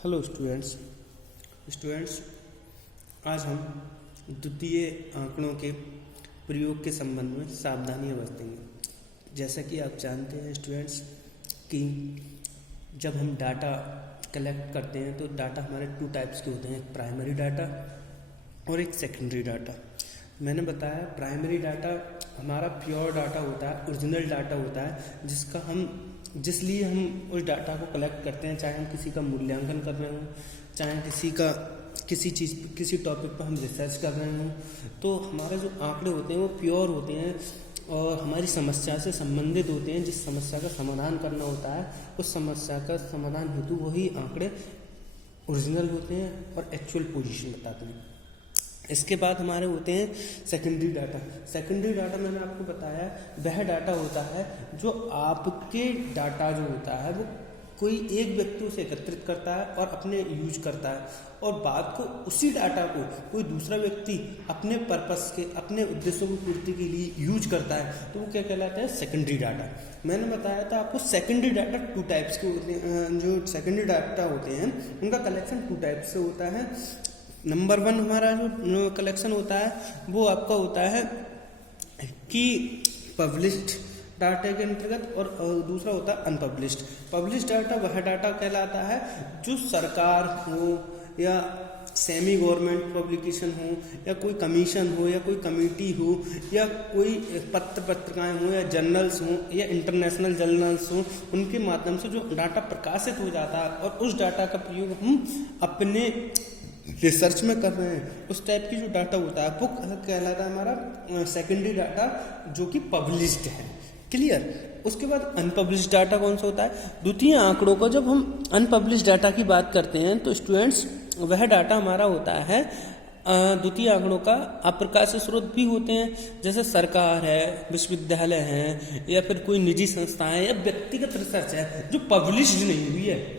Hello students, आज हम द्वितीय आंकड़ों के प्रयोग के संबंध में सावधानियां बरतेंगे। जैसा कि आप जानते हैं स्टूडेंट्स कि जब हम डाटा कलेक्ट करते हैं तो डाटा हमारे 2 टाइप्स के होते हैं, एक प्राइमरी डाटा और एक सेकेंडरी डाटा। मैंने बताया प्राइमरी डाटा हमारा प्योर डाटा होता है, ओरिजिनल डाटा होता है, जिसलिए हम उस डाटा को कलेक्ट करते हैं, चाहे हम किसी का मूल्यांकन कर रहे हों, चाहे किसी टॉपिक पर हम रिसर्च कर रहे हों। तो हमारे जो आंकड़े होते हैं वो प्योर होते हैं और हमारी समस्या से संबंधित होते हैं। जिस समस्या का समाधान करना होता है उस समस्या का समाधान हेतु वही आंकड़े ओरिजिनल होते हैं और एक्चुअल पोजीशन बताते हैं। इसके बाद हमारे होते हैं सेकेंडरी डाटा। सेकेंडरी डाटा मैंने आपको बताया वह डाटा होता है जो आपके डाटा जो होता है वो कोई एक व्यक्ति उसे एकत्रित करता है और अपने यूज करता है, और बाद को उसी डाटा को कोई दूसरा व्यक्ति अपने पर्पस के, अपने उद्देश्यों की पूर्ति के लिए यूज करता है, तो वो क्या कहलाता है, सेकेंडरी डाटा। मैंने बताया था आपको सेकेंडरी डाटा 2 टाइप्स के होते हैं। जो सेकेंडरी डाटा होते हैं उनका कलेक्शन 2 टाइप्स से होता है। नंबर 1 हमारा जो कलेक्शन होता है वो आपका होता है कि पब्लिश्ड डाटा के अंतर्गत, और दूसरा होता है अनपब्लिश्ड। पब्लिश्ड डाटा वह डाटा कहलाता है जो सरकार हो या सेमी गवर्नमेंट पब्लिकेशन हो या कोई कमीशन हो या कोई कमेटी हो या कोई पत्रिकाएं हो या जर्नल्स हो या इंटरनेशनल जर्नल्स हो, उनके माध्यम से जो डाटा प्रकाशित हो जाता है और उस डाटा का प्रयोग हम अपने रिसर्च में कर रहे हैं, उस टाइप की जो डाटा होता है वो कहलाता है हमारा सेकेंडरी डाटा जो कि पब्लिश्ड है। क्लियर। उसके बाद अनपब्लिश्ड डाटा कौन सा होता है, द्वितीय आंकड़ों को जब हम अनपब्लिश्ड डाटा की बात करते हैं तो स्टूडेंट्स वह डाटा हमारा होता है द्वितीय आंकड़ों का अप्रकाशित स्रोत भी होते हैं, जैसे सरकार है, विश्वविद्यालय हैं या फिर कोई निजी संस्था है या व्यक्तिगत रिसर्च है जो पब्लिश्ड नहीं हुई है,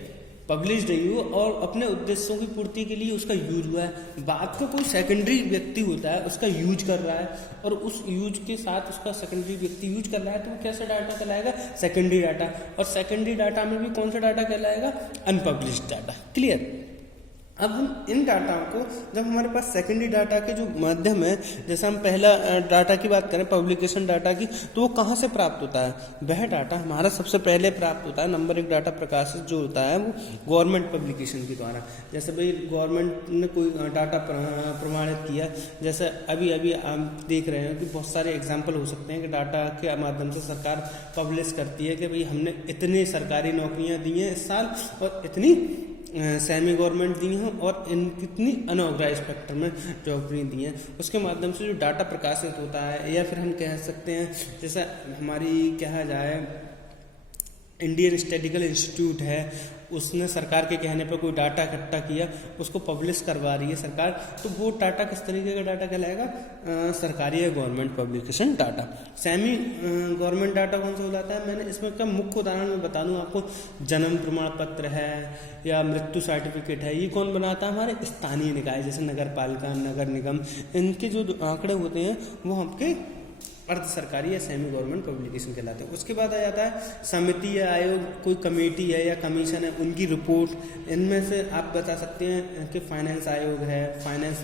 और अपने उद्देश्यों की पूर्ति के लिए उसका यूज हुआ है। बाद का कोई सेकेंडरी व्यक्ति होता है उसका यूज कर रहा है और उस यूज के साथ उसका सेकेंडरी व्यक्ति यूज कर रहा है, तो वो कैसा डाटा कहलाएगा, सेकेंडरी डाटा। और सेकेंडरी डाटा में भी कौन सा डाटा कहलाएगा, अनपब्लिश्ड डाटा। क्लियर। अब हम इन डाटा को, जब हमारे पास सेकेंडरी डाटा के जो माध्यम है, जैसे हम पहला डाटा की बात करें पब्लिकेशन डाटा की, तो वो कहाँ से प्राप्त होता है, वह डाटा हमारा सबसे पहले प्राप्त होता है नंबर 1 डाटा प्रकाशित जो होता है वो गवर्नमेंट पब्लिकेशन के द्वारा। जैसे भाई गवर्नमेंट ने कोई डाटा प्रमाणित किया, जैसे अभी आप देख रहे हैं कि बहुत सारे एग्जाम्पल हो सकते हैं कि डाटा के माध्यम से सरकार पब्लिश करती है कि भाई हमने इतनी सरकारी नौकरियाँ दी हैं इस साल और इतनी सेमी गवर्नमेंट दी हैं और इन कितनी अनऑर्गेनाइज सेक्टर में नौकरी दी हैं। उसके माध्यम से जो डाटा प्रकाशित होता है, या फिर हम कह सकते हैं जैसे हमारी कहा जाए इंडियन स्टैटिस्टिकल इंस्टीट्यूट है, उसने सरकार के कहने पर कोई डाटा इकट्ठा किया, उसको पब्लिश करवा रही है सरकार, तो वो डाटा किस तरीके का डाटा कहलाएगा, सरकारी या government publication data. Semi government data कौन सा हो जाता है, मैंने इसमें का मुख्य उदाहरण मैं बता दूं आपको, जन्म प्रमाण पत्र है या मृत्यु सर्टिफिकेट है, ये कौन बनाता है, हमारे स्थानीय निकाय जैसे नगर पालिका, नगर निगम, इनके जो आंकड़े होते हैं वो आपके अर्ध सरकारी या सेमी गवर्नमेंट पब्लिकेशन कहलाते हैं। उसके बाद आ जाता है समिति या आयोग, कोई कमेटी है या कमीशन है, उनकी रिपोर्ट। इनमें से आप बता सकते हैं कि फाइनेंस आयोग है, फाइनेंस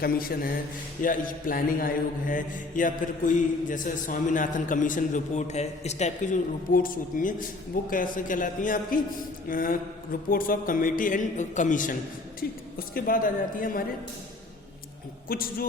कमीशन है, या प्लानिंग आयोग है, या फिर कोई जैसे स्वामीनाथन कमीशन रिपोर्ट है। इस टाइप की जो रिपोर्ट्स होती हैं वो कैसे कहलाती हैं, आपकी reports of committee and commission. ठीक। उसके बाद आ जाती है हमारे कुछ जो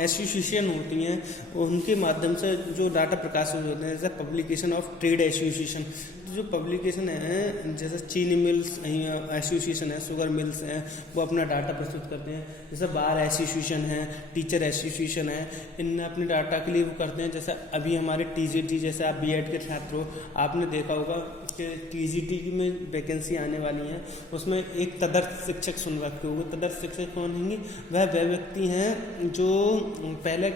एसोसिएशन होती हैं उनके माध्यम से जो डाटा प्रकाशित होते हैं, जैसे पब्लिकेशन ऑफ ट्रेड एसोसिएशन। जो पब्लिकेशन है जैसे चीनी मिल्स एसोसिएशन है, शुगर मिल्स हैं, वो अपना डाटा प्रस्तुत करते हैं। जैसे बार एसोसिएशन है, टीचर एसोसिएशन है, इनने अपने डाटा के लिए वो करते हैं। जैसे अभी हमारे टीजीटी, जैसे आप बीएड के छात्र हो, आपने देखा होगा कि टीजीटी में वैकेंसी आने वाली है, उसमें एक तदर्थ शिक्षक सुन रखे होंगे। तदर्थ शिक्षक कौन होंगे, वह व्यक्ति हैं जो पहले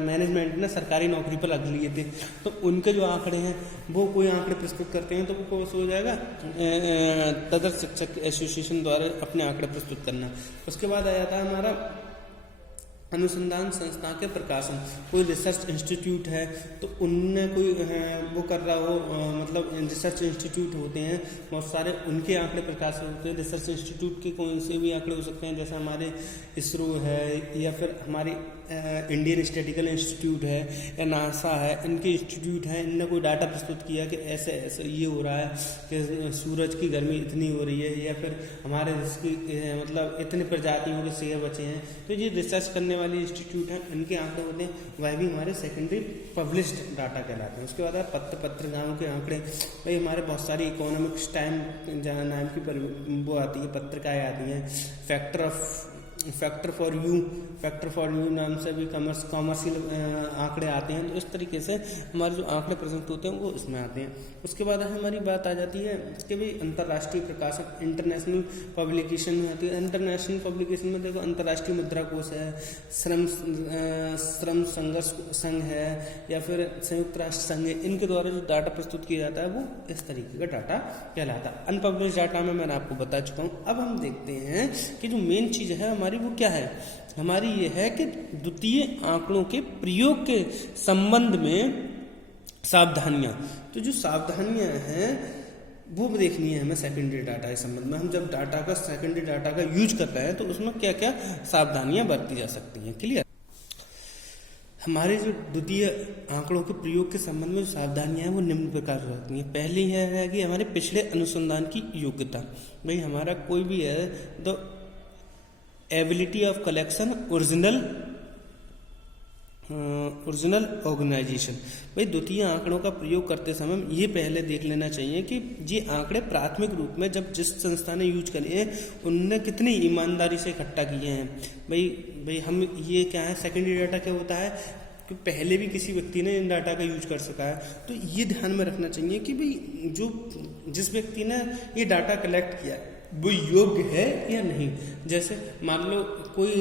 मैनेजमेंट ने सरकारी नौकरी पर लग लिए थे, तो उनके जो आंकड़े हैं वो कोई आंकड़े प्रस्तुत करते हैं, तो वो कौन हो जाएगा, तदर्थ शिक्षक एसोसिएशन द्वारा अपने आंकड़े प्रस्तुत करना। उसके बाद आ जाता है हमारा अनुसंधान संस्था के प्रकाशन, कोई रिसर्च इंस्टीट्यूट है तो उनने कोई वो कर रहा हो, मतलब रिसर्च इंस्टीट्यूट होते हैं बहुत सारे, उनके आंकड़े प्रकाशित होते हैं। रिसर्च इंस्टीट्यूट के कौन से भी आंकड़े हो सकते हैं, जैसे हमारे इसरो है या फिर हमारी इंडियन स्टैटिस्टिकल इंस्टीट्यूट है या नासा है, इनके इंस्टीट्यूट हैं, इनने कोई डाटा प्रस्तुत किया कि ऐसे ऐसे ये हो रहा है कि सूरज की गर्मी इतनी हो रही है, या फिर हमारे इसकी मतलब इतनी प्रजातियों के शेर बचे हैं। तो ये रिसर्च करने वाली इंस्टीट्यूट हैं, इनके आंकड़े होते हैं, वह भी हमारे सेकेंडरी पब्लिश्ड डाटा कहलाते हैं। उसके बाद पत्रिकाओं के आंकड़े, भाई हमारे बहुत सारी इकोनॉमिक्स टाइम नाम की वो आती है, पत्रिकाएँ आती हैं, फैक्टर फॉर यू नाम से भी कॉमर्शियल आंकड़े आते हैं। तो इस तरीके से हमारे जो आंकड़े प्रेजेंट होते हैं वो इसमें आते हैं। उसके बाद हमारी बात आ जाती है कि भाई अंतर्राष्ट्रीय प्रकाशक, इंटरनेशनल पब्लिकेशन में आती है। इंटरनेशनल पब्लिकेशन में देखो अंतर्राष्ट्रीय मुद्रा कोष है, श्रम संघर्ष संघ है या फिर संयुक्त राष्ट्र संघ है, इनके द्वारा जो डाटा प्रस्तुत किया जाता है वो इस तरीके का डाटा कहलाता है। अनपब्लिश डाटा में मैंने आपको बता चुका हूँ। अब हम देखते हैं कि जो मेन चीज़ है हमारी वो क्या है, हमारी ये है कि द्वितीय आंकड़ों के प्रयोग के संबंध में सावधानियां। तो जो सावधानियां हैं वो देखनी है हमें सेकेंडरी डाटा के संबंध में। हम जब सेकेंडरी डाटा का यूज कर रहे हैं तो उसमें क्या क्या सावधानियां बरती जा सकती हैं। क्लियर। हमारे जो द्वितीय आंकड़ों के प्रयोग के संबंध में जो सावधानियां हैं वो निम्न प्रकार हो सकती हैं। पहली है कि हमारे पिछले अनुसंधान की योग्यता। भाई हमारा कोई भी है तो ability of collection, original organization. भाई द्वितीय आंकड़ों का प्रयोग करते समय ये पहले देख लेना चाहिए कि ये आंकड़े प्राथमिक रूप में जब जिस संस्था ने यूज करे हैं उनने कितनी ईमानदारी से इकट्ठा किए हैं। भाई हम ये क्या है, सेकेंडरी डाटा क्या होता है कि पहले भी किसी व्यक्ति ने इन डाटा का यूज कर सका है। तो ये ध्यान में रखना चाहिए कि भाई जिस व्यक्ति ने ये डाटा कलेक्ट किया वो योग्य है या नहीं। जैसे मान लो कोई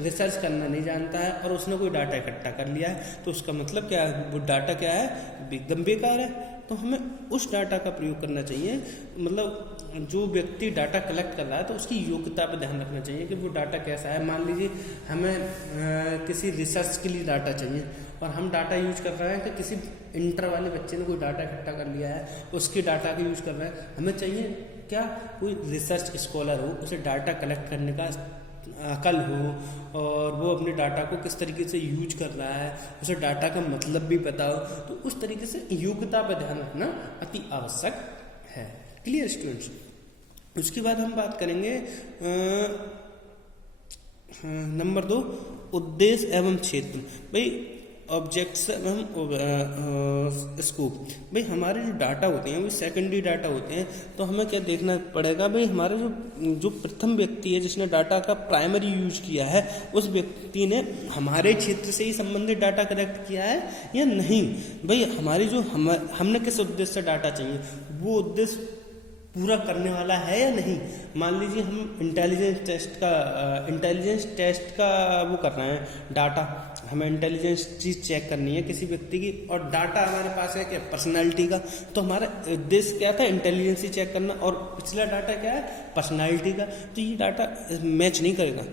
रिसर्च करना नहीं जानता है और उसने कोई डाटा इकट्ठा कर लिया है तो उसका मतलब क्या है, वो डाटा क्या है, एकदम बेकार है। तो हमें उस डाटा का प्रयोग करना चाहिए। मतलब जो व्यक्ति डाटा कलेक्ट कर रहा है तो उसकी योग्यता पर ध्यान रखना चाहिए कि वो डाटा कैसा है। मान लीजिए हमें किसी रिसर्च के लिए डाटा चाहिए और हम डाटा यूज कर रहे हैं कि किसी इंटर वाले बच्चे ने कोई डाटा इकट्ठा कर लिया है, उसके डाटा का यूज कर रहे हैं। हमें चाहिए क्या, कोई रिसर्च स्कॉलर हो, उसे डाटा कलेक्ट करने का अकल हो और वो अपने डाटा को किस तरीके से यूज कर रहा है, उसे डाटा का मतलब भी पता हो। तो उस तरीके से योग्यता पर ध्यान रखना अति आवश्यक है। Clear students. उसके बाद हम बात करेंगे नंबर 2, उद्देश्य एवं क्षेत्र। भाई ऑब्जेक्ट्स एवं स्कोप। भाई हमारे जो डाटा होते हैं वो सेकेंडरी डाटा होते हैं। तो हमें क्या देखना पड़ेगा, भाई हमारे जो प्रथम व्यक्ति है जिसने डाटा का प्राइमरी यूज किया है उस व्यक्ति ने हमारे क्षेत्र से ही संबंधित डाटा कलेक्ट किया है या नहीं। भाई हमारी हमने किस उद्देश्य से डाटा चाहिए वो उद्देश्य पूरा करने वाला है या नहीं। मान लीजिए हम इंटेलिजेंस टेस्ट का वो कर रहे हैं, डाटा हमें इंटेलिजेंस चीज़ चेक करनी है किसी व्यक्ति की और डाटा हमारे पास है क्या, पर्सनालिटी का। तो हमारा उद्देश्य क्या था, इंटेलिजेंस चेक करना, और पिछला डाटा क्या है, पर्सनालिटी का। तो ये डाटा मैच नहीं करेगा।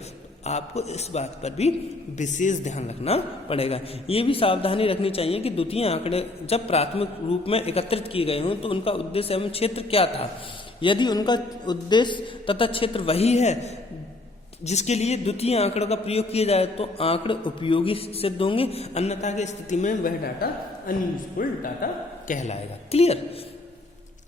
आपको इस बात पर भी विशेष ध्यान रखना पड़ेगा। ये भी सावधानी रखनी चाहिए कि द्वितीय आंकड़े जब प्राथमिक रूप में एकत्रित किए गए हों तो उनका उद्देश्य एवं क्षेत्र क्या था। यदि उनका उद्देश्य तथा क्षेत्र वही है जिसके लिए द्वितीय आंकड़ों का प्रयोग किया जाए तो आंकड़े उपयोगी सिद्ध होंगे, अन्यथा की स्थिति में वह डाटा अनयूजफुल डाटा कहलाएगा। क्लियर।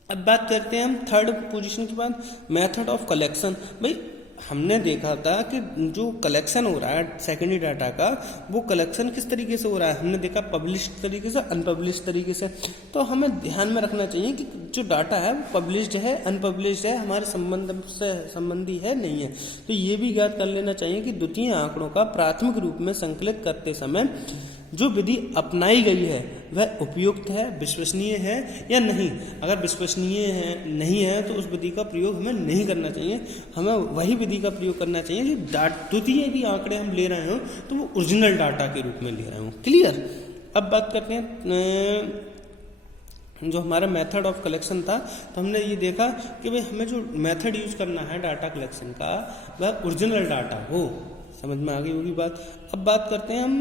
अब बात करते हैं हम थर्ड पोजीशन के बाद, मेथड ऑफ कलेक्शन। भाई हमने देखा था कि जो कलेक्शन हो रहा है सेकेंडरी डाटा का वो कलेक्शन किस तरीके से हो रहा है। हमने देखा पब्लिश्ड तरीके से, अनपब्लिश्ड तरीके से। तो हमें ध्यान में रखना चाहिए कि जो डाटा है वो पब्लिश्ड है, अनपब्लिश्ड है, हमारे संबंध से संबंधी है, नहीं है। तो ये भी याद कर लेना चाहिए कि द्वितीय आंकड़ों का प्राथमिक रूप में संकलित करते समय जो विधि अपनाई गई है वह उपयुक्त है, विश्वसनीय है या नहीं। अगर विश्वसनीय है नहीं है तो उस विधि का प्रयोग हमें नहीं करना चाहिए। हमें वही विधि का प्रयोग करना चाहिए जो द्वितीय भी आंकड़े हम ले रहे हो तो वो ओरिजिनल डाटा के रूप में ले रहे हो। क्लियर। अब बात करते हैं जो हमारा मेथड ऑफ कलेक्शन था। तो हमने ये देखा कि भाई हमें जो मेथड यूज करना है डाटा कलेक्शन का वह ओरिजिनल डाटा हो, समझ में आ गई होगी बात। अब बात करते हैं हम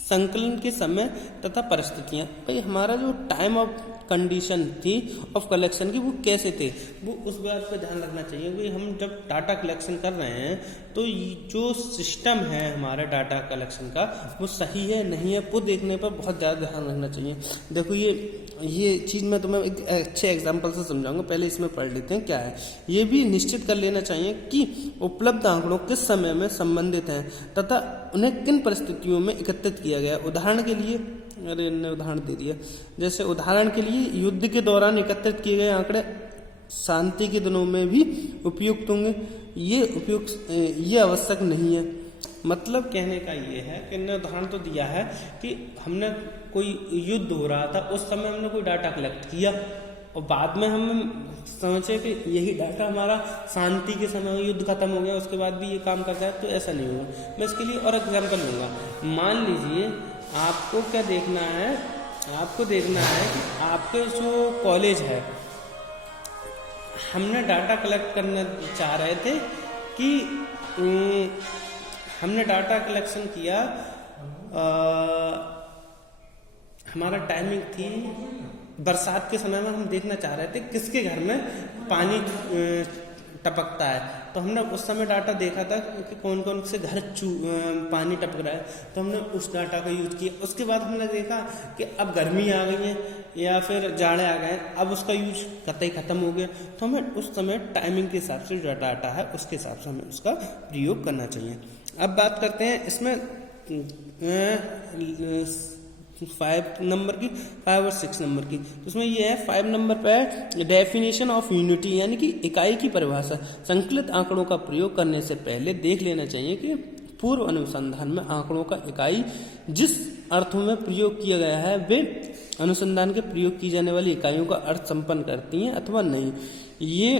संकलन के समय तथा परिस्थितियां। भाई हमारा जो टाइम ऑफ कंडीशन थी ऑफ कलेक्शन की वो कैसे थे, वो उस बात पर ध्यान रखना चाहिए। भाई हम जब डाटा कलेक्शन कर रहे हैं तो जो सिस्टम है हमारा डाटा कलेक्शन का वो सही है नहीं है, वो देखने पर बहुत ज़्यादा ध्यान रखना चाहिए। देखो ये चीज़ मैं तुम्हें एक अच्छे एग्जाम्पल से समझाऊंगा, पहले इसमें पढ़ लेते हैं क्या है। ये भी निश्चित कर लेना चाहिए कि उपलब्ध आंकड़ों किस समय में संबंधित हैं तथा उन्हें किन परिस्थितियों में एकत्रित किया गया। उदाहरण के लिए, अरे इन्होंने उदाहरण दे दिया, जैसे उदाहरण के लिए युद्ध के दौरान एकत्रित किए गए आंकड़े शांति के दिनों में भी उपयुक्त होंगे, ये आवश्यक नहीं है। मतलब कहने का ये है कि इन्होंने उदाहरण तो दिया है कि हमने कोई युद्ध हो रहा था उस समय हमने कोई डाटा कलेक्ट किया और बाद में हम समझे कि यही डाटा हमारा शांति के समय युद्ध खत्म हो गया उसके बाद भी ये काम करता है, तो ऐसा नहीं होगा। मैं इसके लिए और एग्जाम्पल लूँगा। मान लीजिए आपको क्या देखना है, आपको देखना है कि आपके जो कॉलेज है, हमने डाटा कलेक्ट करना चाह रहे थे कि हमने डाटा कलेक्शन किया, हमारा टाइमिंग थी बरसात के समय में, हम देखना चाह रहे थे किसके घर में पानी टपकता है, तो हमने उस समय डाटा देखा था कि कौन कौन से घर पानी टपक रहा है, तो हमने उस डाटा का यूज किया। उसके बाद हमने देखा कि अब गर्मी आ गई है या फिर जाड़े आ गए, अब उसका यूज कतई खत्म हो गया, तो हमें उस समय टाइमिंग के हिसाब से जो डाटा है उसके हिसाब से हमें उसका प्रयोग करना चाहिए। अब बात करते हैं इसमें 5 नंबर की, 5 और 6 नंबर की। तो उसमें ये है 5 नंबर पे डेफिनेशन ऑफ यूनिटी, यानी कि इकाई की परिभाषा। संकलित आंकड़ों का प्रयोग करने से पहले देख लेना चाहिए कि पूर्व अनुसंधान में आंकड़ों का इकाई जिस अर्थों में प्रयोग किया गया है वे अनुसंधान के प्रयोग की जाने वाली इकाइयों का अर्थ संपन्न करती हैं अथवा नहीं। ये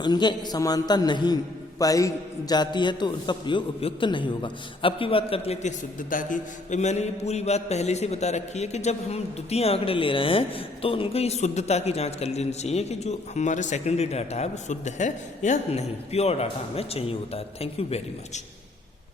उनके समानता नहीं पाई जाती है तो उनका प्रयोग उपयुक्त नहीं होगा। अब की बात कर लेते हैं शुद्धता की। मैंने ये पूरी बात पहले से बता रखी है कि जब हम द्वितीय आंकड़े ले रहे हैं तो उनकी शुद्धता की जांच कर लेनी चाहिए कि जो हमारे सेकेंडरी डाटा है वो शुद्ध है या नहीं, प्योर डाटा हमें चाहिए होता है। Thank you very much.